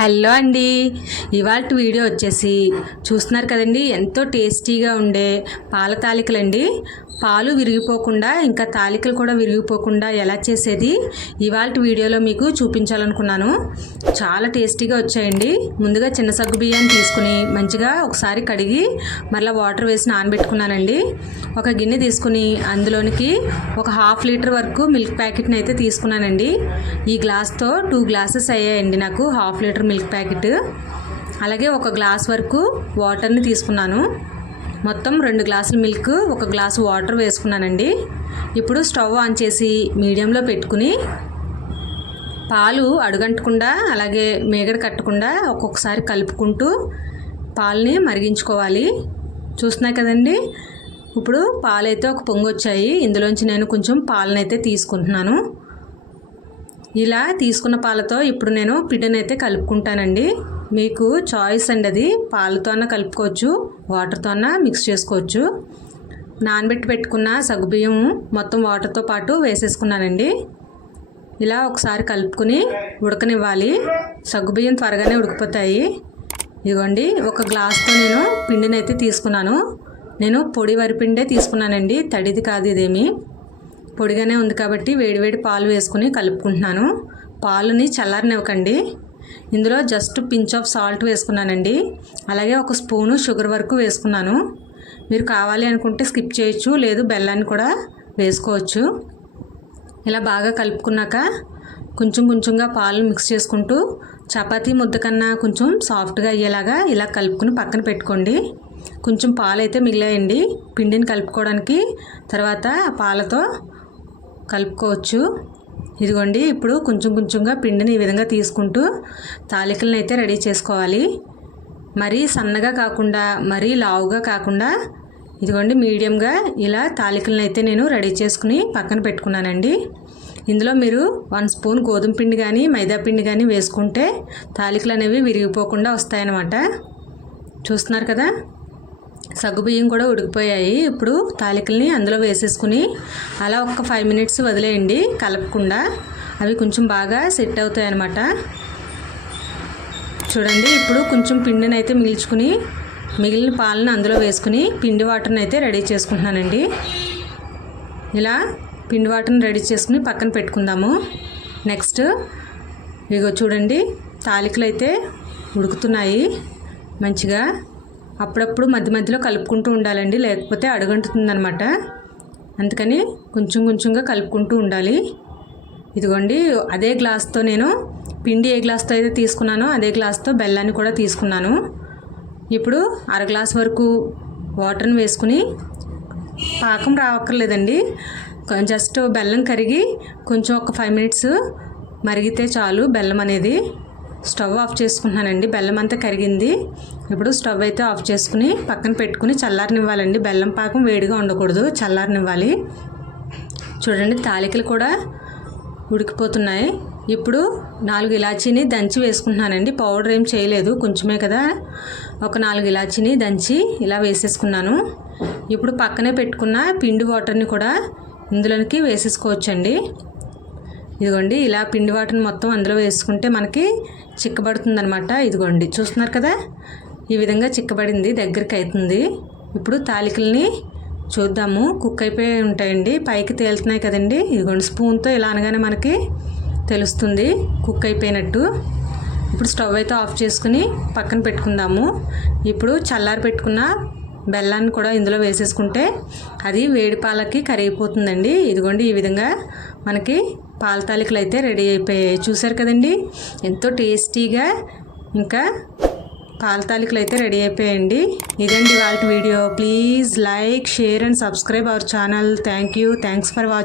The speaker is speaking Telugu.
హలో అండి. ఇవాళ వీడియో వచ్చేసి చూస్తున్నారు కదండి ఎంతో టేస్టీగా ఉండే పాల తాలికలండి. పాలు విరిగిపోకుండా ఇంకా తాలికలు కూడా విరిగిపోకుండా ఎలా చేసేది ఇవాళ వీడియోలో మీకు చూపించాలనుకున్నాను. చాలా టేస్టీగా వచ్చాయండి. ముందుగా చిన్న సగ్గు బియ్యాన్ని తీసుకుని మంచిగా ఒకసారి కడిగి మరలా వాటర్ వేసి నానబెట్టుకున్నానండి. ఒక గిన్నె తీసుకుని అందులోనికి ఒక హాఫ్ లీటర్ వరకు మిల్క్ ప్యాకెట్ని అయితే తీసుకున్నానండి. ఈ గ్లాస్తో టూ గ్లాసెస్ అయ్యాయండి నాకు హాఫ్ లీటర్ మిల్క్ ప్యాకెట్ అలాగే ఒక గ్లాస్ వరకు వాటర్ని తీసుకున్నాను. మొత్తం రెండు గ్లాసుల మిల్క్ ఒక గ్లాసు వాటర్ వేసుకున్నానండి. ఇప్పుడు స్టవ్ ఆన్ చేసి మీడియంలో పెట్టుకుని పాలు అడుగంటకుండా అలాగే మేగడ కట్టకుండా ఒక్కొక్కసారి కలుపుకుంటూ పాలని మరిగించుకోవాలి. చూస్తున్నాయి కదండి? ఇప్పుడు పాలైతే ఒక పొంగు వచ్చాయి ఇందులోంచి నేను కొంచెం పాలనైతే తీసుకుంటున్నాను. ఇలా తీసుకున్న పాలతో ఇప్పుడు నేను పిండినైతే కలుపుకుంటానండి. మీకు చాయిస్ అండి అది. పాలతో కలుపుకోవచ్చు వాటర్తో మిక్స్ చేసుకోవచ్చు. నానబెట్టి పెట్టుకున్న సగ్గుబియ్యం మొత్తం వాటర్తో పాటు వేసేసుకున్నానండి. ఇలా ఒకసారి కలుపుకుని ఉడకనివ్వాలి. సగ్గుబియ్యం త్వరగానే ఉడికిపోతాయి. ఇదిగోండి ఒక గ్లాస్తో నేను పిండినైతే తీసుకున్నాను. నేను పొడి వరిపిండే తీసుకున్నానండి. తడిది కాదు ఇదేమీ. పొడిగానే ఉంది కాబట్టి వేడివేడి పాలు వేసుకుని కలుపుకుంటున్నాను. పాలుని చల్లారనివ్వకండి. ఇందులో జస్ట్ పించ్ ఆఫ్ సాల్ట్ వేసుకున్నానండి. అలాగే ఒక స్పూను షుగర్ వరకు వేసుకున్నాను. మీరు కావాలి అనుకుంటే స్కిప్ చేయొచ్చు లేదు బెల్లాన్ని కూడా వేసుకోవచ్చు. ఇలా బాగా కలుపుకున్నాక కొంచెం కొంచెంగా పాలు మిక్స్ చేసుకుంటూ చపాతీ ముద్ద కన్నా కొంచెం సాఫ్ట్గా అయ్యేలాగా ఇలా కలుపుకుని పక్కన పెట్టుకోండి. కొంచెం పాలు అయితే మిగిలాయండి. పిండిని కలుపుకోవడానికి తర్వాత పాలతో కలుపుకోవచ్చు. ఇదిగోండి ఇప్పుడు కొంచెం కొంచెంగా పిండిని ఈ విధంగా తీసుకుంటూ తాలికలను అయితే రెడీ చేసుకోవాలి. మరీ సన్నగా కాకుండా మరీ లావుగా కాకుండా ఇదిగోండి మీడియంగా ఇలా తాలికలను అయితే నేను రెడీ చేసుకుని పక్కన పెట్టుకున్నానండి. ఇందులో మీరు వన్ స్పూన్ గోధుమ పిండి కానీ మైదా పిండి కానీ వేసుకుంటే తాలికలు అనేవి విరిగిపోకుండా వస్తాయన్నమాట. చూస్తున్నారు కదా? సగ్గుబియ్యం కూడా ఉడికిపోయాయి. ఇప్పుడు తాలికల్ని అందులో వేసేసుకుని అలా ఒక ఫైవ్ మినిట్స్ వదిలేయండి కలపకుండా. అవి కొంచెం బాగా సెట్ అవుతాయి అన్నమాట. చూడండి ఇప్పుడు కొంచెం పిండిని అయితే మిగిల్చుకుని మిగిలిన పాలను అందులో వేసుకుని పిండి వాటర్ని అయితే రెడీ చేసుకుంటున్నానండి. ఇలా పిండి వాటర్ని రెడీ చేసుకుని పక్కన పెట్టుకుందాము. నెక్స్ట్ ఇగో చూడండి తాలికలు అయితే ఉడుకుతున్నాయి. మంచిగా అప్పుడప్పుడు మధ్య మధ్యలో కలుపుకుంటూ ఉండాలండి లేకపోతే అడుగంటుతుందనమాట అందుకని కొంచెం కొంచెంగా కలుపుకుంటూ ఉండాలి. ఇదిగోండి అదే గ్లాస్తో నేను పిండి ఏ గ్లాస్తో అయితే తీసుకున్నానో అదే గ్లాస్తో బెల్లాన్ని కూడా తీసుకున్నాను. ఇప్పుడు అర గ్లాస్ వరకు వాటర్ని వేసుకుని పాకం రావక్కర్లేదండి. జస్ట్ బెల్లం కరిగి కొంచెం ఒక ఫైవ్ మినిట్స్ మరిగితే చాలు బెల్లం అనేది. స్టవ్ ఆఫ్ చేసుకుంటున్నానండి. బెల్లం అంతా కరిగింది. ఇప్పుడు స్టవ్ అయితే ఆఫ్ చేసుకుని పక్కన పెట్టుకుని చల్లారనివ్వాలండి. బెల్లం పాకం వేడిగా ఉండకూడదు. చల్లారనివ్వాలి. చూడండి తాలికలు కూడా ఉడికిపోతున్నాయి. ఇప్పుడు నాలుగు ఇలాచీని దంచి వేసుకుంటున్నానండి. పౌడర్ ఏం చేయలేదు. కొంచెమే కదా. ఒక నాలుగు ఇలాచీని దంచి ఇలా వేసేసుకున్నాను. ఇప్పుడు పక్కనే పెట్టుకున్న పిండి వాటర్ని కూడా ఇందులోనికి వేసేసుకోవచ్చండి. ఇదిగోండి ఇలా పిండి వాటిని మొత్తం అందులో వేసుకుంటే మనకి చిక్కబడుతుంది అనమాట ఇదిగోండి చూస్తున్నారు కదా? ఈ విధంగా చిక్కబడింది దగ్గరికి అవుతుంది ఇప్పుడు తాలికల్ని చూద్దాము. కుక్ అయిపోయి ఉంటాయండి. పైకి తేలుతున్నాయి కదండి. ఇదిగోండి స్పూన్తో ఇలా అనగానే మనకి తెలుస్తుంది కుక్ అయిపోయినట్టు. ఇప్పుడు స్టవ్ అయితే ఆఫ్ చేసుకుని పక్కన పెట్టుకుందాము. ఇప్పుడు చల్లారి పెట్టుకున్న బెల్లాన్ని కూడా ఇందులో వేసేసుకుంటే అది వేడి పాలకి కరిగిపోతుందండి. ఇదిగోండి ఈ విధంగా మనకి పాల తాలికలు అయితే రెడీ అయిపోయాయి. చూసారు కదండి ఎంతో టేస్టీగా ఇంకా పాల తాలికలు అయితే రెడీ అయిపోయాయండి. ఇదండి వాళ్ళ video. Please like share and subscribe our channel. Thank you. Thanks for watching